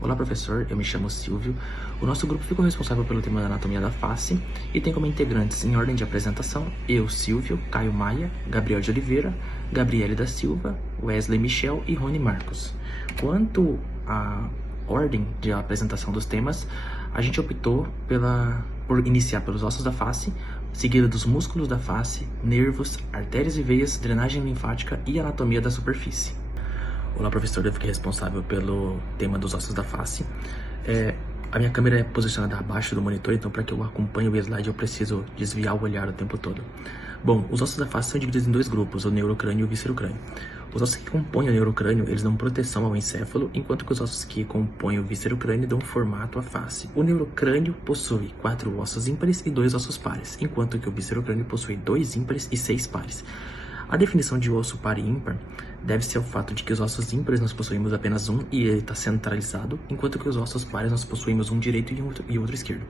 Olá, professor, eu me chamo Silvio. O nosso grupo ficou responsável pelo tema da anatomia da face e tem como integrantes, em ordem de apresentação, eu, Silvio, Caio Maia, Gabriel de Oliveira, Gabriele da Silva, Wesley Michel e Rony Marcos. Quanto à ordem de apresentação dos temas, a gente optou por iniciar pelos ossos da face, seguida dos músculos da face, nervos, artérias e veias, drenagem linfática e anatomia da superfície. Olá, professor, eu fiquei responsável pelo tema dos ossos da face. A minha câmera é posicionada abaixo do monitor, então para que eu acompanhe o slide eu preciso desviar o olhar o tempo todo. Bom, os ossos da face são divididos em dois grupos, o neurocrânio e o viscerocrânio. Os ossos que compõem o neurocrânio, eles dão proteção ao encéfalo, enquanto que os ossos que compõem o viscerocrânio dão formato à face. O neurocrânio possui 4 ossos ímpares e 2 ossos pares, enquanto que o viscerocrânio possui 2 ímpares e 6 pares. A definição de osso par e ímpar deve-se ao fato de que os ossos ímpares nós possuímos apenas um e ele está centralizado, enquanto que os ossos pares nós possuímos um direito e outro esquerdo.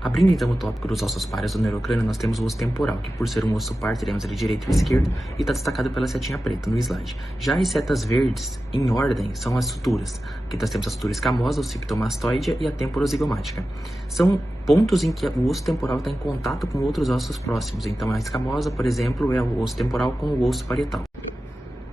Abrindo então o tópico dos ossos pares do neurocrânio, nós temos o osso temporal, que por ser um osso par teremos ele direito e esquerdo, e está destacado pela setinha preta no slide. Já as setas verdes, em ordem, são as suturas, que nós temos a sutura escamosa, o septomastoide e a temporozigomática. São pontos em que o osso temporal está em contato com outros ossos próximos, então a escamosa, por exemplo, é o osso temporal com o osso parietal.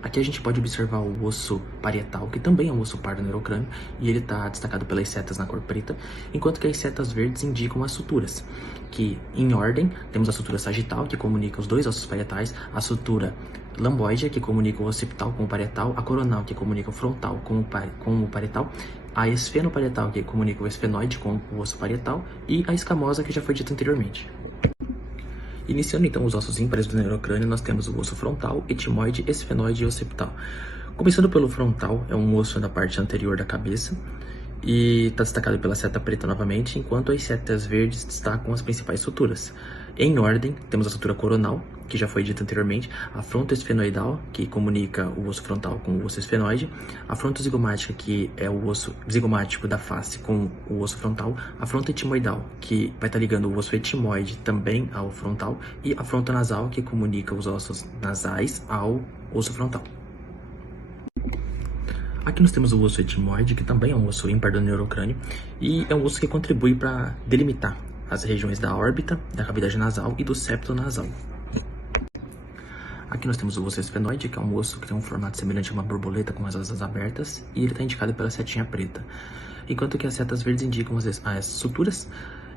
Aqui a gente pode observar o osso parietal, que também é um osso par do neurocrânio, e ele está destacado pelas setas na cor preta, enquanto que as setas verdes indicam as suturas, que, em ordem, temos a sutura sagital, que comunica os dois ossos parietais, a sutura lamboide, que comunica o occipital com o parietal, a coronal, que comunica o frontal com o parietal, a esfenoparietal, que comunica o esfenoide com o osso parietal, e a escamosa, que já foi dito anteriormente. Iniciando então os ossos ímpares do neurocrânio, nós temos o osso frontal, etimoide, esfenoide e occipital. Começando pelo frontal, é um osso da parte anterior da cabeça e está destacado pela seta preta novamente, enquanto as setas verdes destacam as principais suturas. Em ordem, temos a sutura coronal, que já foi dita anteriormente, a frontoesfenoidal, que comunica o osso frontal com o osso esfenoide, a frontozigomática, que é o osso zigomático da face com o osso frontal, a frontoetimoidal, que vai estar ligando o osso etimoide também ao frontal, e a frontonasal, que comunica os ossos nasais ao osso frontal. Aqui nós temos o osso etimoide, que também é um osso ímpar do neurocrânio, e é um osso que contribui para delimitar as regiões da órbita, da cavidade nasal e do septo nasal. Aqui nós temos o osso esfenoide, que é um osso que tem um formato semelhante a uma borboleta com as asas abertas, e ele está indicado pela setinha preta. Enquanto que as setas verdes indicam as suturas,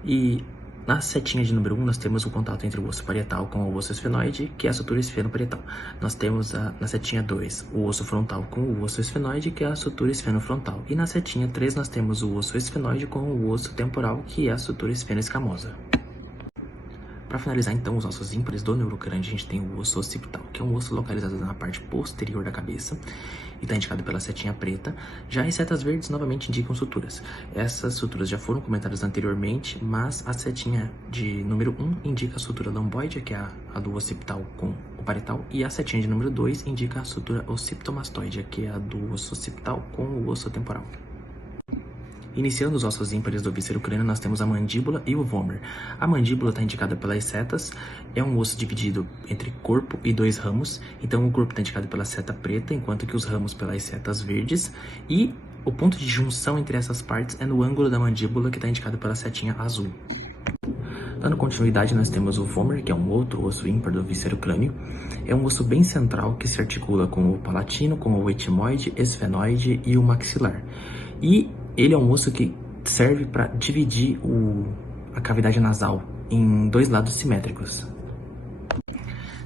e na setinha de número 1 nós temos o contato entre o osso parietal com o osso esfenoide, que é a sutura esfenoparietal. Nós temos na setinha 2 o osso frontal com o osso esfenoide, que é a sutura esfenofrontal. E na setinha 3 nós temos o osso esfenoide com o osso temporal, que é a sutura esfenoescamosa. Para finalizar então os ossos ímpares do neurocrânio, a gente tem o osso occipital, que é um osso localizado na parte posterior da cabeça e está indicado pela setinha preta. Já as setas verdes novamente indicam suturas. Essas suturas já foram comentadas anteriormente, mas a setinha de número 1 indica a sutura lamboide, que é a do occipital com o parietal, e a setinha de número 2 indica a sutura occipitomastoide, que é a do osso occipital com o osso temporal. Iniciando os ossos ímpares do viscerocrânio, nós temos a mandíbula e o vômer. A mandíbula está indicada pelas setas, é um osso dividido entre corpo e 2 ramos, então o corpo está indicado pela seta preta, enquanto que os ramos pelas setas verdes, e o ponto de junção entre essas partes é no ângulo da mandíbula, que está indicado pela setinha azul. Dando continuidade, nós temos o vômer, que é um outro osso ímpar do viscerocrânio. É um osso bem central que se articula com o palatino, com o etimoide, esfenoide e o maxilar. E ele é um osso que serve para dividir a cavidade nasal em 2 lados simétricos.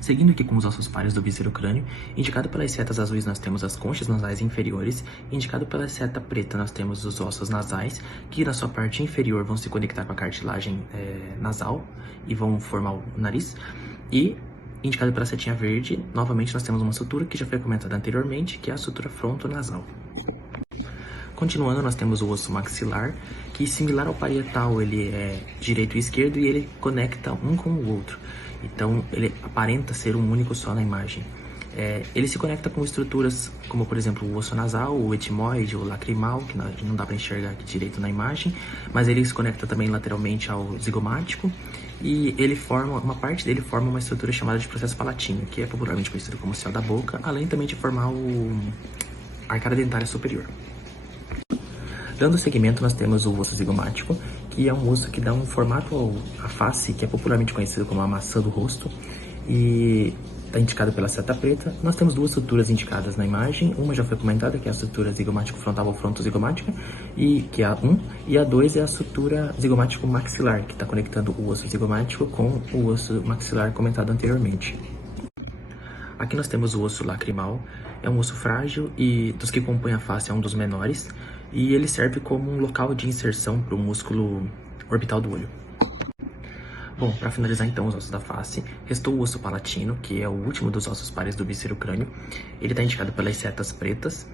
Seguindo aqui com os ossos pares do viscerocrânio, indicado pelas setas azuis nós temos as conchas nasais inferiores, indicado pela seta preta nós temos os ossos nasais, que na sua parte inferior vão se conectar com a cartilagem nasal e vão formar o nariz, e indicado pela setinha verde, novamente nós temos uma sutura que já foi comentada anteriormente, que é a sutura frontonasal. Continuando, nós temos o osso maxilar, que similar ao parietal, ele é direito e esquerdo e ele conecta um com o outro. Então, ele aparenta ser um único só na imagem. Ele se conecta com estruturas como, por exemplo, o osso nasal, o etimoide, o lacrimal, que não dá para enxergar aqui direito na imagem, mas ele se conecta também lateralmente ao zigomático e uma parte dele forma uma estrutura chamada de processo palatino, que é popularmente conhecido como céu da boca, além também de formar a arcada dentária superior. Dando seguimento, nós temos o osso zigomático, que é um osso que dá um formato à face, que é popularmente conhecido como a maçã do rosto, e está indicado pela seta preta. Nós temos duas suturas indicadas na imagem. Uma já foi comentada, que é a sutura zigomático frontal ou frontozigomática, que é a 1, e a 2 é a sutura zigomático maxilar, que está conectando o osso zigomático com o osso maxilar comentado anteriormente. Aqui nós temos o osso lacrimal. É um osso frágil e dos que compõem a face é um dos menores, e ele serve como um local de inserção para o músculo orbital do olho. Bom, para finalizar então os ossos da face, restou o osso palatino, que é o último dos ossos pares do víscero-crânio. Ele está indicado pelas setas pretas,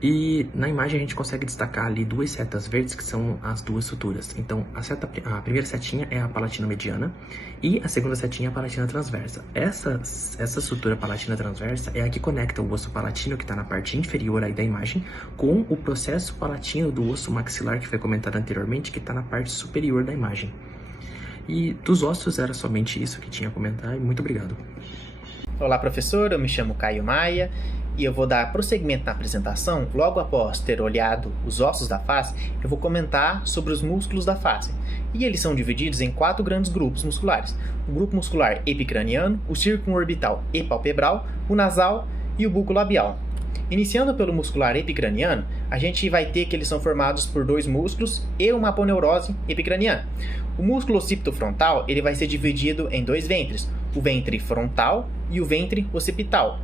e na imagem a gente consegue destacar ali duas setas verdes, que são as duas suturas. Então, a primeira setinha é a palatina mediana e a segunda setinha é a palatina transversa. Essa sutura palatina transversa é a que conecta o osso palatino, que está na parte inferior aí da imagem, com o processo palatino do osso maxilar, que foi comentado anteriormente, que está na parte superior da imagem. E dos ossos era somente isso que tinha a comentar, e muito obrigado. Olá, professor, eu me chamo Caio Maia e eu vou dar prosseguimento na apresentação. Logo após ter olhado os ossos da face, eu vou comentar sobre os músculos da face. E eles são divididos em 4 grandes grupos musculares: o grupo muscular epicraniano, o circunorbital e palpebral, o nasal e o bucolabial. Iniciando pelo muscular epicraniano, a gente vai ter que eles são formados por 2 músculos e uma aponeurose epicraniana. O músculo occipitofrontal ele vai ser dividido em 2 ventres, o ventre frontal e o ventre occipital,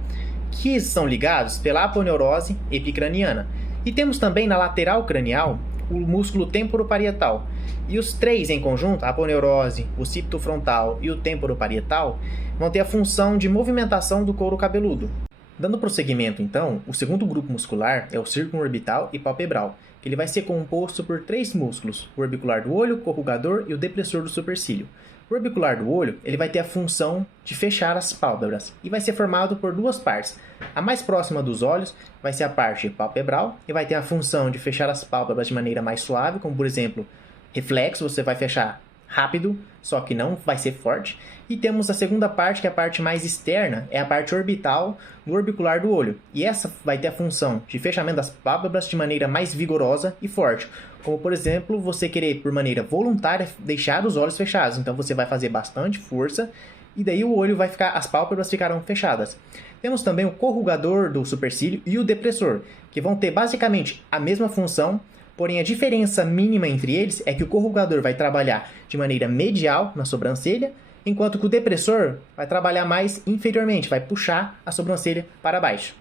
que são ligados pela aponeurose epicraniana. E temos também na lateral cranial o músculo temporoparietal. E os 3 em conjunto, a aponeurose, o occipitofrontal e o temporoparietal, vão ter a função de movimentação do couro cabeludo. Dando prosseguimento, então, o segundo grupo muscular é o circunorbital e palpebral, que ele vai ser composto por 3 músculos: o orbicular do olho, o corrugador e o depressor do supercílio. O orbicular do olho ele vai ter a função de fechar as pálpebras e vai ser formado por 2 partes. A mais próxima dos olhos vai ser a parte palpebral e vai ter a função de fechar as pálpebras de maneira mais suave, como por exemplo, reflexo, você vai fechar rápido, só que não vai ser forte. E temos a segunda parte, que é a parte mais externa, é a parte orbital do orbicular do olho. E essa vai ter a função de fechamento das pálpebras de maneira mais vigorosa e forte. Como, por exemplo, você querer, por maneira voluntária, deixar os olhos fechados. Então, você vai fazer bastante força e daí o olho vai ficar, as pálpebras ficarão fechadas. Temos também o corrugador do supercílio e o depressor, que vão ter basicamente a mesma função, porém a diferença mínima entre eles é que o corrugador vai trabalhar de maneira medial na sobrancelha, enquanto que o depressor vai trabalhar mais inferiormente, vai puxar a sobrancelha para baixo.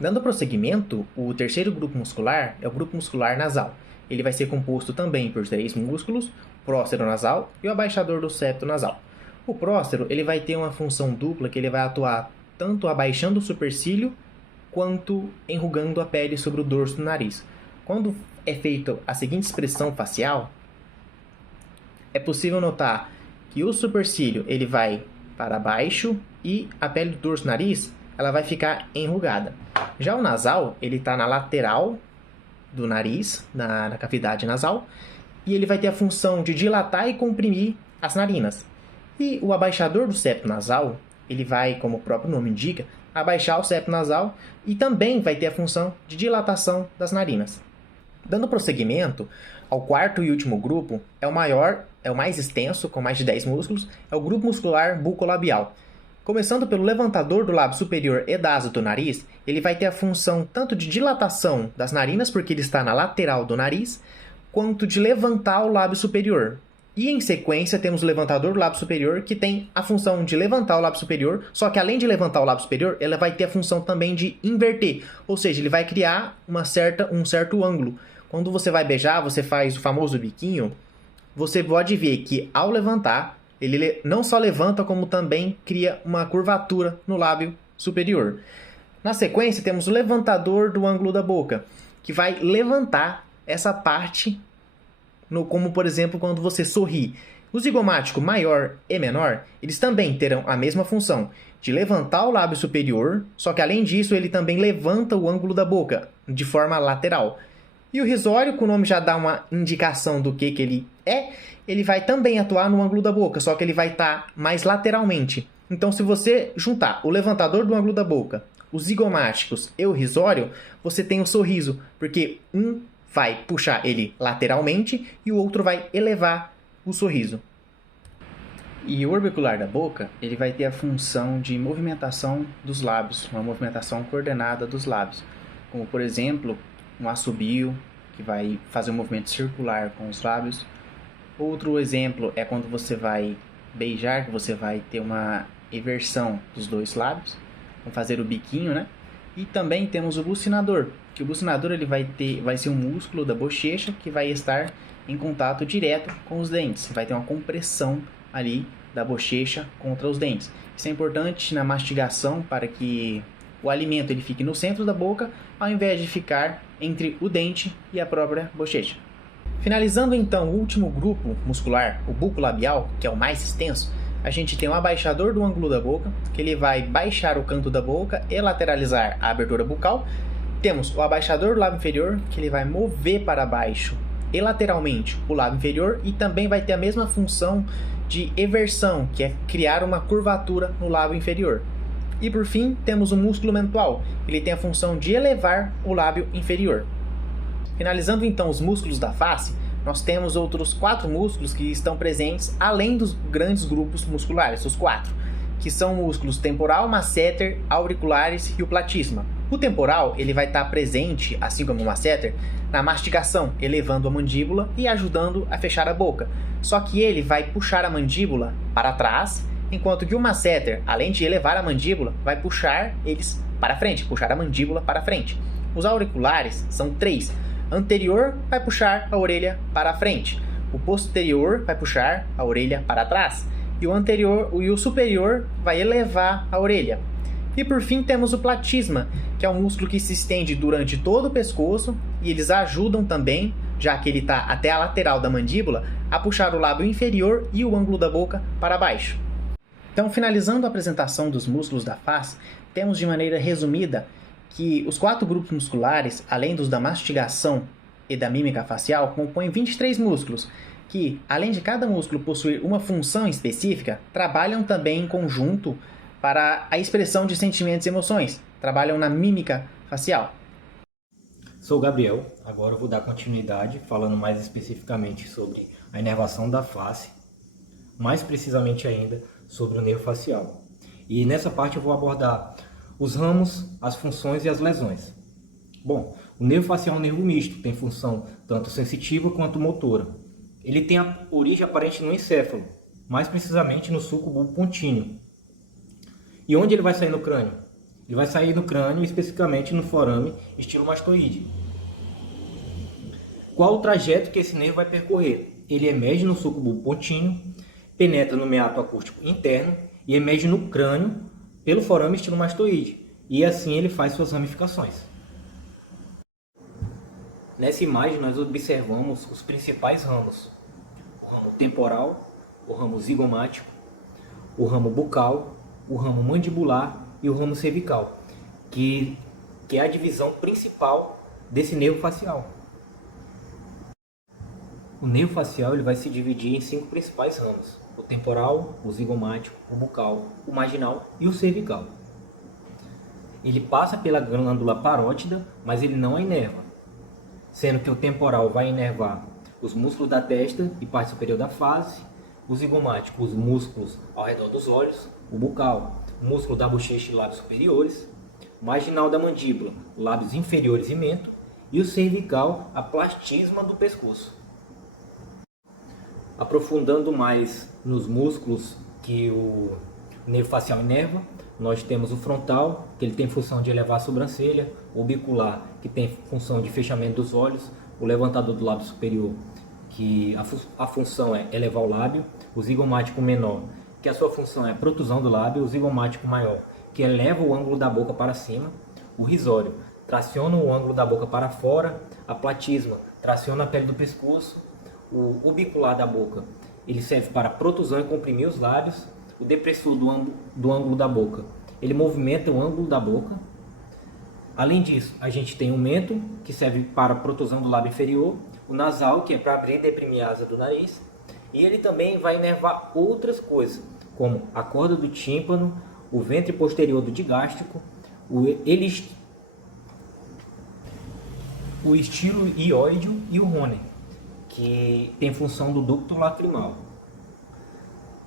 Dando prosseguimento, o terceiro grupo muscular é o grupo muscular nasal. Ele vai ser composto também por 3 músculos, o próstero nasal e o abaixador do septo nasal. O próstero ele vai ter uma função dupla, que ele vai atuar tanto abaixando o supercílio quanto enrugando a pele sobre o dorso do nariz. Quando é feita a seguinte expressão facial, é possível notar que o supercílio ele vai para baixo e a pele do dorso do nariz ela vai ficar enrugada. Já o nasal ele está na lateral do nariz, na cavidade nasal, e ele vai ter a função de dilatar e comprimir as narinas. E o abaixador do septo nasal, ele vai, como o próprio nome indica, abaixar o septo nasal e também vai ter a função de dilatação das narinas. Dando prosseguimento, ao quarto e último grupo, é o maior, é o mais extenso, com mais de 10 músculos, é o grupo muscular bucolabial. Começando pelo levantador do lábio superior e da asa do nariz, ele vai ter a função tanto de dilatação das narinas, porque ele está na lateral do nariz, quanto de levantar o lábio superior. E em sequência temos o levantador do lábio superior, que tem a função de levantar o lábio superior, só que além de levantar o lábio superior, ela vai ter a função também de inverter, ou seja, ele vai criar um certo ângulo. Quando você vai beijar, você faz o famoso biquinho, você pode ver que ao levantar, ele não só levanta, como também cria uma curvatura no lábio superior. Na sequência, temos o levantador do ângulo da boca, que vai levantar essa parte, como por exemplo quando você sorri. O zigomático maior e menor, eles também terão a mesma função de levantar o lábio superior, só que além disso ele também levanta o ângulo da boca de forma lateral. E o risório, que o nome já dá uma indicação do que ele é, ele vai também atuar no ângulo da boca, só que ele vai estar mais lateralmente. Então, se você juntar o levantador do ângulo da boca, os zigomáticos e o risório, você tem o sorriso, porque um vai puxar ele lateralmente e o outro vai elevar o sorriso. E o orbicular da boca, ele vai ter a função de movimentação dos lábios, uma movimentação coordenada dos lábios, como por exemplo, um assobio, que vai fazer um movimento circular com os lábios. Outro exemplo é quando você vai beijar, que você vai ter uma eversão dos dois lábios, vamos fazer o biquinho, né? E também temos o bucinador, que o bucinador ele vai ser um músculo da bochecha que vai estar em contato direto com os dentes, vai ter uma compressão ali da bochecha contra os dentes. Isso é importante na mastigação para que o alimento ele fique no centro da boca, ao invés de ficar entre o dente e a própria bochecha. Finalizando então o último grupo muscular, o buco labial, que é o mais extenso, a gente tem um abaixador do ângulo da boca, que ele vai baixar o canto da boca e lateralizar a abertura bucal. Temos o abaixador do lábio inferior, que ele vai mover para baixo e lateralmente o lábio inferior e também vai ter a mesma função de eversão, que é criar uma curvatura no lábio inferior. E por fim, temos o músculo mentual, ele tem a função de elevar o lábio inferior. Finalizando então os músculos da face, nós temos outros 4 músculos que estão presentes além dos grandes grupos musculares, os 4, que são músculos temporal, masseter, auriculares e o platisma. O temporal ele vai estar presente, assim como o masseter, na mastigação, elevando a mandíbula e ajudando a fechar a boca. Só que ele vai puxar a mandíbula para trás, enquanto que o masseter, além de elevar a mandíbula, vai puxar eles para frente, puxar a mandíbula para frente. Os auriculares são 3. Anterior vai puxar a orelha para frente. O posterior vai puxar a orelha para trás. E o anterior e o superior vai elevar a orelha. E por fim temos o platisma, que é um músculo que se estende durante todo o pescoço e eles ajudam também, já que ele está até a lateral da mandíbula, a puxar o lábio inferior e o ângulo da boca para baixo. Então, finalizando a apresentação dos músculos da face, temos de maneira resumida que os 4 grupos musculares, além dos da mastigação e da mímica facial, compõem 23 músculos, que, além de cada músculo possuir uma função específica, trabalham também em conjunto para a expressão de sentimentos e emoções, trabalham na mímica facial. Sou o Gabriel, agora eu vou dar continuidade falando mais especificamente sobre a inervação da face, mais precisamente ainda sobre o nervo facial. E nessa parte eu vou abordar os ramos, as funções e as lesões. Bom, o nervo facial é um nervo misto, tem função tanto sensitiva quanto motora. Ele tem a origem aparente no encéfalo, mais precisamente no sulco bulbo-pontíneo. E onde ele vai sair no crânio? Ele vai sair no crânio, especificamente no forame estilomastoide. Qual o trajeto que esse nervo vai percorrer? Ele emerge no sulco bulbo-pontíneo, penetra no meato acústico interno e emerge no crânio pelo forame estilomastoide. E assim ele faz suas ramificações. Nessa imagem nós observamos os principais ramos. O ramo temporal, o ramo zigomático, o ramo bucal, o ramo mandibular e o ramo cervical, que é a divisão principal desse nervo facial. O nervo facial ele vai se dividir em 5 principais ramos: o temporal, o zigomático, o bucal, o marginal e o cervical. Ele passa pela glândula parótida, mas ele não a inerva, sendo que o temporal vai inervar os músculos da testa e parte superior da face, o zigomático, os músculos ao redor dos olhos, o bucal, o músculo da bochecha e lábios superiores, o marginal da mandíbula, lábios inferiores e mento, e o cervical, a plastisma do pescoço. Aprofundando mais nos músculos que o nervo facial inerva, nós temos o frontal, que ele tem função de elevar a sobrancelha, o orbicular, que tem função de fechamento dos olhos, o levantador do lábio superior, que a função é elevar o lábio, o zigomático menor, que a sua função é a protusão do lábio, o zigomático maior, que eleva o ângulo da boca para cima, o risório traciona o ângulo da boca para fora, a platisma traciona a pele do pescoço, o orbicular da boca ele serve para protusão e comprimir os lábios, o depressor do ângulo da boca ele movimenta o ângulo da boca. Além disso, a gente tem o mento, que serve para protusão do lábio inferior, o nasal, que é para abrir e deprimir a asa do nariz, e ele também vai inervar outras coisas, como a corda do tímpano, o ventre posterior do digástrico, o estilo ióideo e o Rhône, que tem função do ducto lacrimal.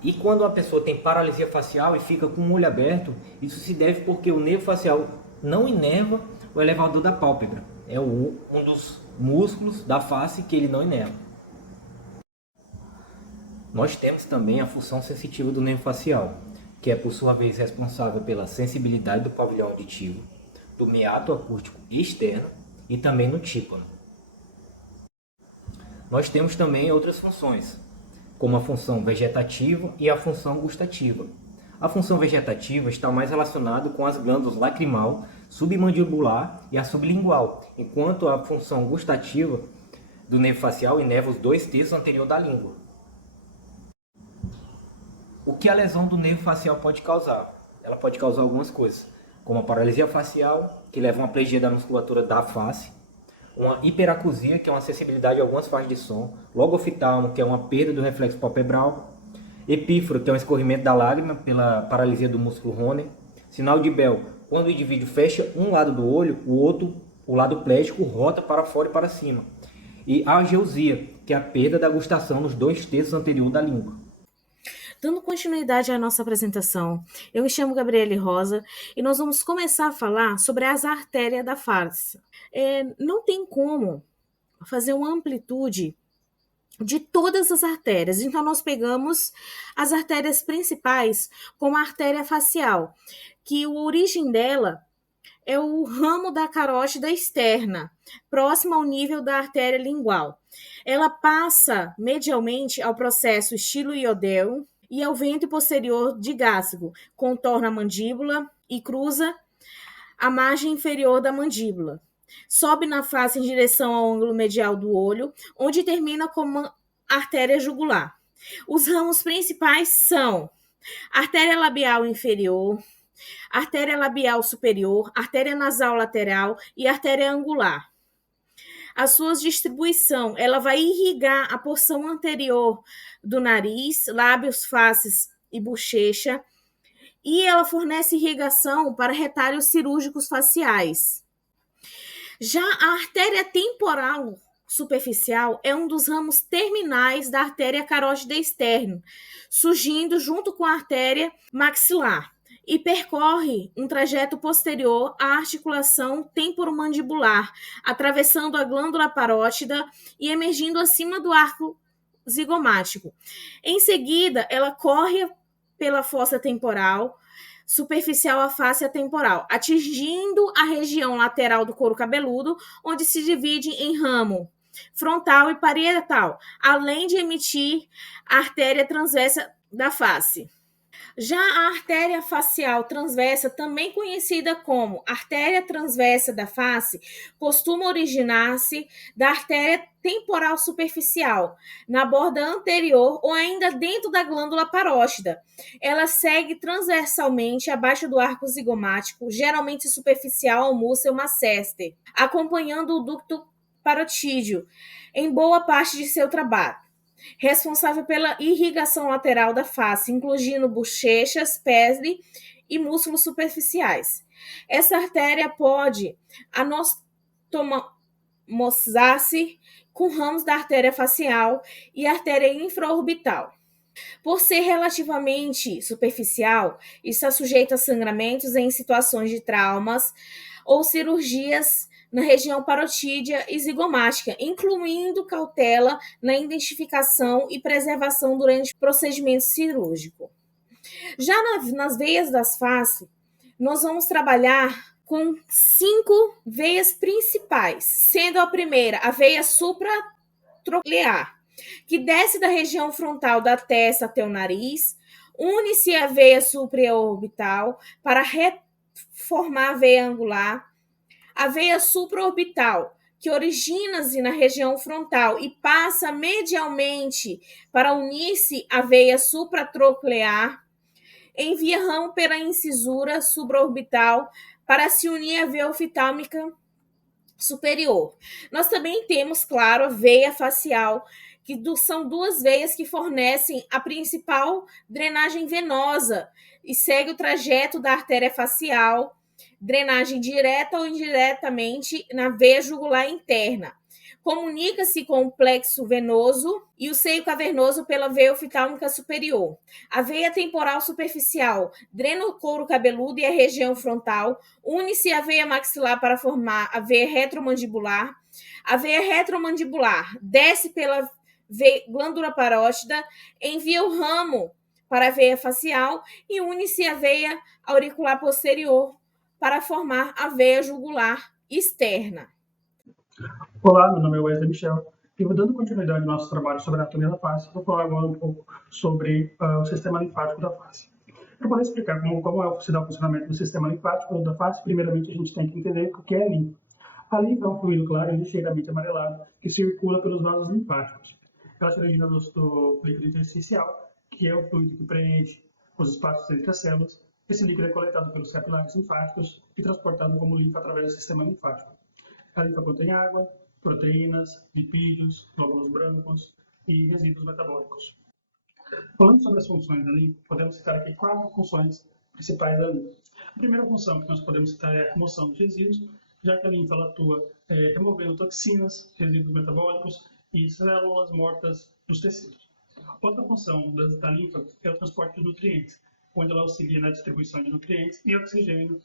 E quando a pessoa tem paralisia facial e fica com o olho aberto, isso se deve porque o nervo facial não inerva o elevador da pálpebra. É um dos músculos da face que ele não inerva. Nós temos também a função sensitiva do nervo facial, que é por sua vez responsável pela sensibilidade do pavilhão auditivo, do meato acústico externo e também no tímpano. Nós temos também outras funções, como a função vegetativa e a função gustativa. A função vegetativa está mais relacionada com as glândulas lacrimal, submandibular e a sublingual, enquanto a função gustativa do nervo facial inerva os 2/3 anterior da língua. O que a lesão do nervo facial pode causar? Ela pode causar algumas coisas, como a paralisia facial, que leva a uma plegia da musculatura da face, uma hiperacusia, que é uma acessibilidade a algumas faixas de som, logoftalmo, que é uma perda do reflexo palpebral, epíforo, que é um escorrimento da lágrima pela paralisia do músculo Rhône, sinal de Bell, quando o indivíduo fecha um lado do olho, o lado plégico, rota para fora e para cima, e a ageusia, que é a perda da gustação nos 2/3 anterior da língua. Dando continuidade à nossa apresentação, eu me chamo Gabriele Rosa e nós vamos começar a falar sobre as artérias da face. Não tem como fazer uma amplitude de todas as artérias, então nós pegamos as artérias principais como a artéria facial, que a origem dela é o ramo da carótida externa, próximo ao nível da artéria lingual. Ela passa medialmente ao processo estiloideal e ao vento posterior digástrico, contorna a mandíbula e cruza a margem inferior da mandíbula. Sobe na face em direção ao ângulo medial do olho, onde termina como artéria jugular. Os ramos principais são artéria labial inferior, artéria labial superior, artéria nasal lateral e artéria angular. A sua distribuição, ela vai irrigar a porção anterior do nariz, lábios, faces e bochecha, e ela fornece irrigação para retalhos cirúrgicos faciais. Já a artéria temporal superficial é um dos ramos terminais da artéria carótida externa, surgindo junto com a artéria maxilar, e percorre um trajeto posterior à articulação temporomandibular, atravessando a glândula parótida e emergindo acima do arco zigomático. Em seguida, ela corre pela fossa temporal superficial à face temporal, atingindo a região lateral do couro cabeludo, onde se divide em ramo frontal e parietal, além de emitir a artéria transversa da face. Já a artéria facial transversa, também conhecida como artéria transversa da face, costuma originar-se da artéria temporal superficial, na borda anterior ou ainda dentro da glândula parótida. Ela segue transversalmente abaixo do arco zigomático, geralmente superficial ao músculo masseter, acompanhando o ducto parotídeo em boa parte de seu trabalho, responsável pela irrigação lateral da face, incluindo bochechas, pele e músculos superficiais. Essa artéria pode anastomosar-se com ramos da artéria facial e artéria infraorbital. Por ser relativamente superficial, está sujeita a sangramentos em situações de traumas ou cirurgias na região parotídea e zigomática, incluindo cautela na identificação e preservação durante o procedimento cirúrgico. Já nas veias das faces, nós vamos trabalhar com 5 veias principais, sendo a primeira a veia supratroquear, que desce da região frontal da testa até o nariz, une-se à veia supraorbital para reformar a veia angular. A veia supraorbital, que origina-se na região frontal e passa medialmente para unir-se à veia supratroquear, envia ramo pela incisura supraorbital para se unir à veia oftálmica superior. Nós também temos, claro, a veia facial, que são 2 veias que fornecem a principal drenagem venosa e segue o trajeto da artéria facial drenagem direta ou indiretamente na veia jugular interna. Comunica-se com o plexo venoso e o seio cavernoso pela veia oftálmica superior. A veia temporal superficial drena o couro cabeludo e a região frontal. Une-se à veia maxilar para formar a veia retromandibular. A veia retromandibular desce pela glândula parótida, envia o ramo para a veia facial e une-se à veia auricular posterior para formar a veia jugular externa. Olá, meu nome é Wesley Michel e vou dando continuidade ao nosso trabalho sobre a anatomia da face, vou falar agora um pouco sobre o sistema linfático da face. Para poder explicar como se dá o funcionamento do sistema linfático da face, primeiramente a gente tem que entender o que é a linfa. A linfa é um fluido claro e ligeiramente amarelado que circula pelos vasos linfáticos. Ela se origina do líquido intersticial, que é o fluido que preenche os espaços entre as células. Esse líquido é coletado pelos capilares linfáticos e transportado como linfa através do sistema linfático. A linfa contém água, proteínas, lipídios, glóbulos brancos e resíduos metabólicos. Falando sobre as funções da linfa, podemos citar aqui 4 funções principais da linfa. A primeira função que nós podemos citar é a remoção dos resíduos, já que a linfa atua removendo toxinas, resíduos metabólicos e células mortas dos tecidos. Outra função da linfa é o transporte de nutrientes, onde ela auxilia na distribuição de nutrientes e oxigênio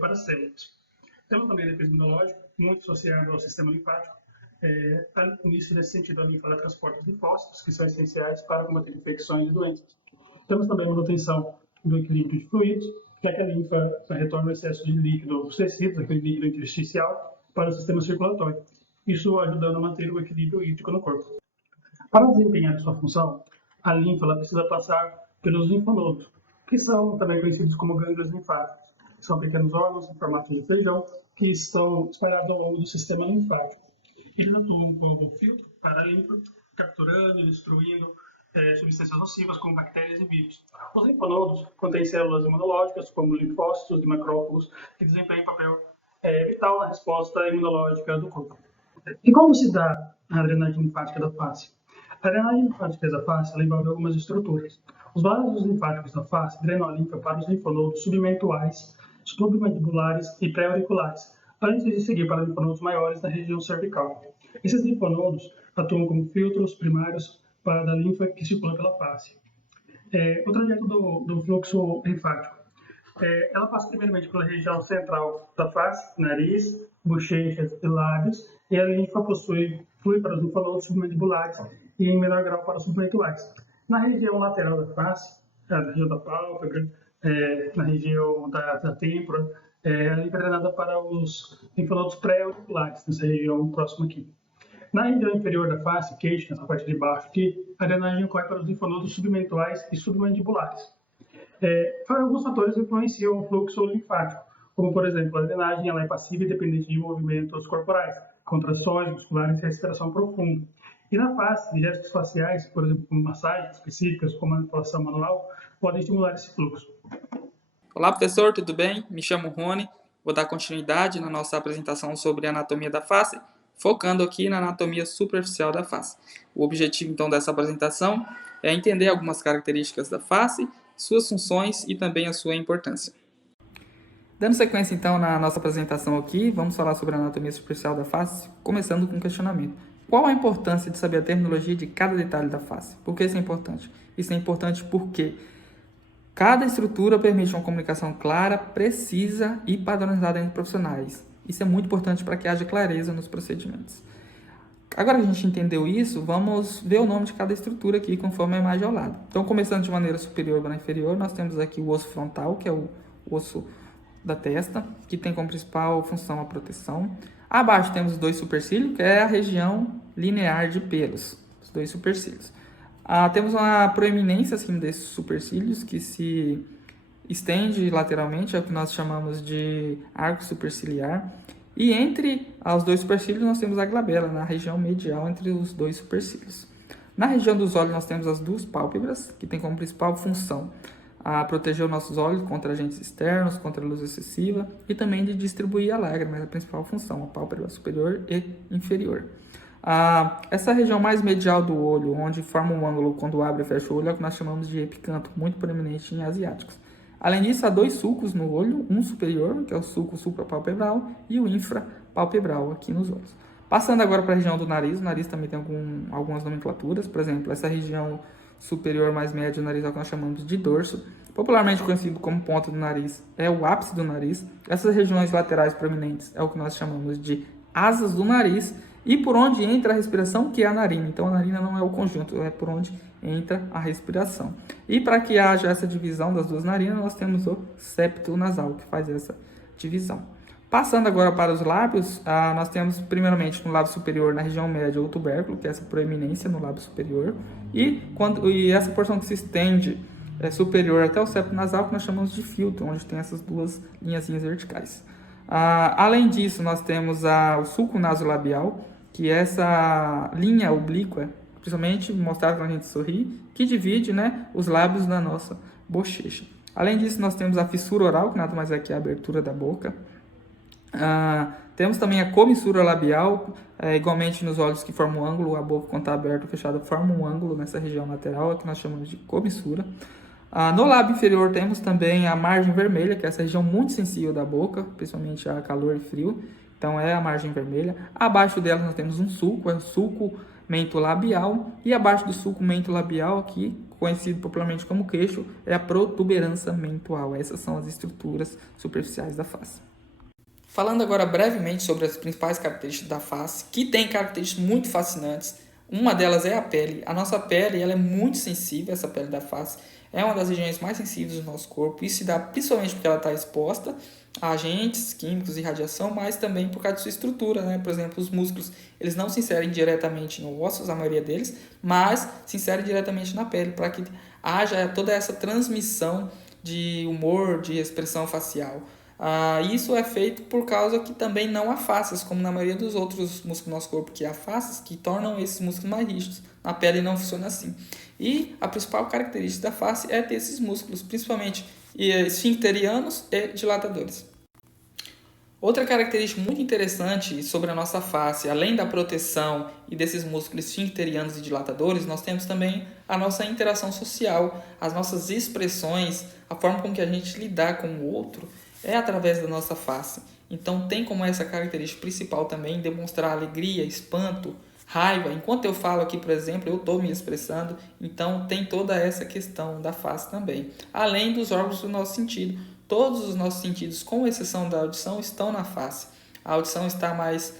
para as células. Temos também a defesa imunológica, muito associada ao sistema linfático. Nesse sentido, a linfa transporta os linfócitos, que são essenciais para combater infecções e doenças. Temos também a manutenção do equilíbrio de fluidos, já que a linfa retorna o excesso de líquido dos tecidos, aquele líquido intersticial, para o sistema circulatório, isso ajudando a manter o equilíbrio hídrico no corpo. Para desempenhar sua função, a linfa precisa passar pelos linfonodos, que são também conhecidos como gânglios linfáticos. São pequenos órgãos em formato de feijão que estão espalhados ao longo do sistema linfático. Eles atuam como filtro para a linfa, capturando e destruindo substâncias nocivas como bactérias e vírus. Os linfonodos contêm células imunológicas, como linfócitos e macrófagos, que desempenham um papel vital na resposta imunológica do corpo. E como se dá a drenagem linfática da face? A drenagem linfática da face envolve algumas estruturas. Os vasos linfáticos da face drenam a linfa para os linfonodos submentuais, submandibulares e pré-auriculares, antes de seguir para linfonodos maiores na região cervical. Esses linfonodos atuam como filtros primários da linfa que circula pela face. O trajeto do fluxo linfático. Ela passa primeiramente pela região central da face, nariz, bochechas e lábios, e a linfa flui para os linfonodos submandibulares e em menor grau para os submentuais. Na região lateral da face, na região da pálpebra, na região da têmpora, a linfa é drenada para os linfonodos pré-auriculares, nessa região próxima aqui. Na região inferior da face, queixo, nessa parte de baixo aqui, a drenagem ocorre para os linfonodos submentuais e submandibulares. Alguns fatores influenciam o fluxo linfático, como, por exemplo, a drenagem ela é passiva e dependente de movimentos corporais, contrações musculares e respiração profunda. E na face, gestos faciais, por exemplo, como massagens específicas, como manipulação manual, podem estimular esse fluxo. Olá, professor, tudo bem? Me chamo Rony. Vou dar continuidade na nossa apresentação sobre a anatomia da face, focando aqui na anatomia superficial da face. O objetivo, então, dessa apresentação é entender algumas características da face, suas funções e também a sua importância. Dando sequência, então, na nossa apresentação aqui, vamos falar sobre a anatomia superficial da face, começando com um questionamento. Qual a importância de saber a terminologia de cada detalhe da face? Por que isso é importante? Isso é importante porque cada estrutura permite uma comunicação clara, precisa e padronizada entre profissionais. Isso é muito importante para que haja clareza nos procedimentos. Agora que a gente entendeu isso, vamos ver o nome de cada estrutura aqui conforme a imagem ao lado. Então, começando de maneira superior para inferior, nós temos aqui o osso frontal, que é o osso da testa, que tem como principal função a proteção. Abaixo temos os dois supercílios, que é a região linear de pelos, os dois supercílios. Temos uma proeminência acima desses supercílios, que se estende lateralmente, é o que nós chamamos de arco superciliar. E entre os dois supercílios nós temos a glabela, na região medial entre os dois supercílios. Na região dos olhos nós temos as duas pálpebras, que tem como principal função a proteger os nossos olhos contra agentes externos, contra a luz excessiva e também de distribuir a lágrima, mas a principal função, a pálpebra superior e inferior. Essa região mais medial do olho, onde forma um ângulo quando abre e fecha o olho, é o que nós chamamos de epicanto, muito proeminente em asiáticos. Além disso, há 2 sulcos no olho, um superior, que é o sulco suprapalpebral, e o infrapalpebral aqui nos olhos. Passando agora para a região do nariz, o nariz também tem algumas nomenclaturas, por exemplo, essa região superior mais média do nariz é o que nós chamamos de dorso, popularmente conhecido como ponta do nariz, é o ápice do nariz. Essas regiões laterais proeminentes é o que nós chamamos de asas do nariz, e por onde entra a respiração, que é a narina. Então a narina não é o conjunto, é por onde entra a respiração. E para que haja essa divisão das 2 narinas, nós temos o septo nasal, que faz essa divisão. Passando agora para os lábios, nós temos primeiramente no lábio superior, na região média, o tubérculo, que é essa proeminência no lábio superior, e essa porção que se estende superior até o septo nasal, que nós chamamos de filtro, onde tem essas 2 linhazinhas verticais. Além disso, nós temos o sulco nasolabial, que é essa linha oblíqua, principalmente mostrada quando a gente sorri, que divide, né, os lábios da nossa bochecha. Além disso, nós temos a fissura oral, que nada mais é que a abertura da boca. Temos também a comissura labial, igualmente nos olhos que formam um ângulo, a boca quando está aberta ou fechada forma um ângulo nessa região lateral, que nós chamamos de comissura. No lábio inferior temos também a margem vermelha, que é essa região muito sensível da boca, principalmente a calor e frio, então é a margem vermelha. Abaixo dela nós temos um sulco, é o sulco mentolabial, e abaixo do sulco mentolabial, aqui, conhecido popularmente como queixo, é a protuberância mental. Essas são as estruturas superficiais da face. Falando agora brevemente sobre as principais características da face, que tem características muito fascinantes. Uma delas é a pele. A nossa pele ela é muito sensível, essa pele da face. É uma das regiões mais sensíveis do nosso corpo. Isso se dá principalmente porque ela está exposta a agentes químicos e radiação, mas também por causa de sua estrutura, né? Por exemplo, os músculos eles não se inserem diretamente no ossos, a maioria deles, mas se inserem diretamente na pele, para que haja toda essa transmissão de humor, de expressão facial. Isso é feito por causa que também não há faces, como na maioria dos outros músculos do nosso corpo, que há faces que tornam esses músculos mais rígidos. Na pele não funciona assim. E a principal característica da face é ter esses músculos, principalmente esfincterianos e dilatadores. Outra característica muito interessante sobre a nossa face, além da proteção e desses músculos esfincterianos e dilatadores, nós temos também a nossa interação social, as nossas expressões, a forma com que a gente lidar com o outro é através da nossa face. Então tem como essa característica principal também demonstrar alegria, espanto, raiva. Enquanto eu falo aqui, por exemplo, eu estou me expressando, então tem toda essa questão da face também. Além dos órgãos do nosso sentido. Todos os nossos sentidos, com exceção da audição, estão na face. A audição está mais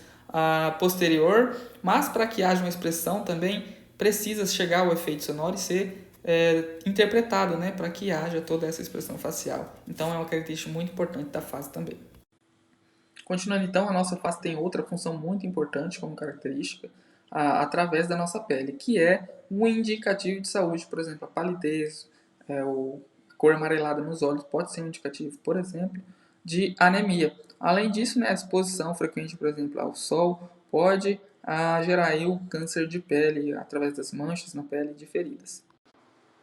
posterior, mas para que haja uma expressão também precisa chegar ao efeito sonoro e ser interpretado, né, para que haja toda essa expressão facial. Então é uma característica muito importante da face também. Continuando então, a nossa face tem outra função muito importante como característica através da nossa pele, que é um indicativo de saúde, por exemplo, a palidez, o cor amarelada nos olhos pode ser um indicativo, por exemplo, de anemia. Além disso, né, a exposição frequente, por exemplo, ao sol pode gerar aí o câncer de pele através das manchas na pele de feridas.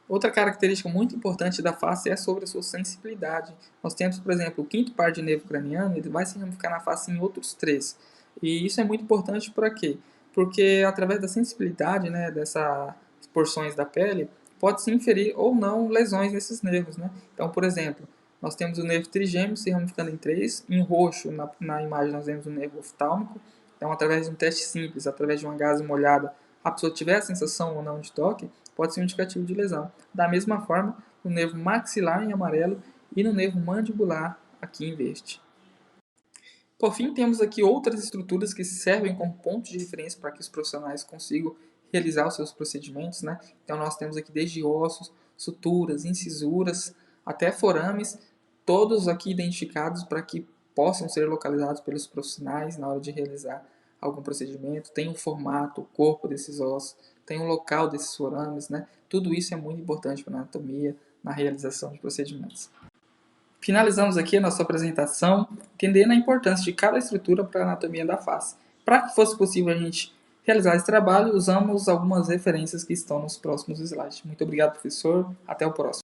Outra característica muito importante da face é sobre a sua sensibilidade. Nós temos, por exemplo, o 5º par de nervo craniano, ele vai se ramificar na face em outros 3. E isso é muito importante por quê? Porque através da sensibilidade, né, dessas porções da pele, pode-se inferir ou não lesões nesses nervos, né? Então, por exemplo, nós temos o nervo trigêmeo se ramificando em 3. Em roxo, na imagem, nós vemos o nervo oftálmico. Então, através de um teste simples, através de uma gaze molhada, a pessoa tiver a sensação ou não de toque, pode ser um indicativo de lesão. Da mesma forma, no nervo maxilar em amarelo e no nervo mandibular aqui em verde. Por fim, temos aqui outras estruturas que servem como ponto de referência para que os profissionais consigam realizar os seus procedimentos, né? Então nós temos aqui desde ossos, suturas, incisuras, até forames, todos aqui identificados para que possam ser localizados pelos profissionais na hora de realizar algum procedimento. Tem o formato, o corpo desses ossos, tem o local desses forames, né? Tudo isso é muito importante para a anatomia, na realização de procedimentos. Finalizamos aqui a nossa apresentação, entendendo a importância de cada estrutura para a anatomia da face. Para que fosse possível a gente realizar esse trabalho, usamos algumas referências que estão nos próximos slides. Muito obrigado, professor. Até o próximo.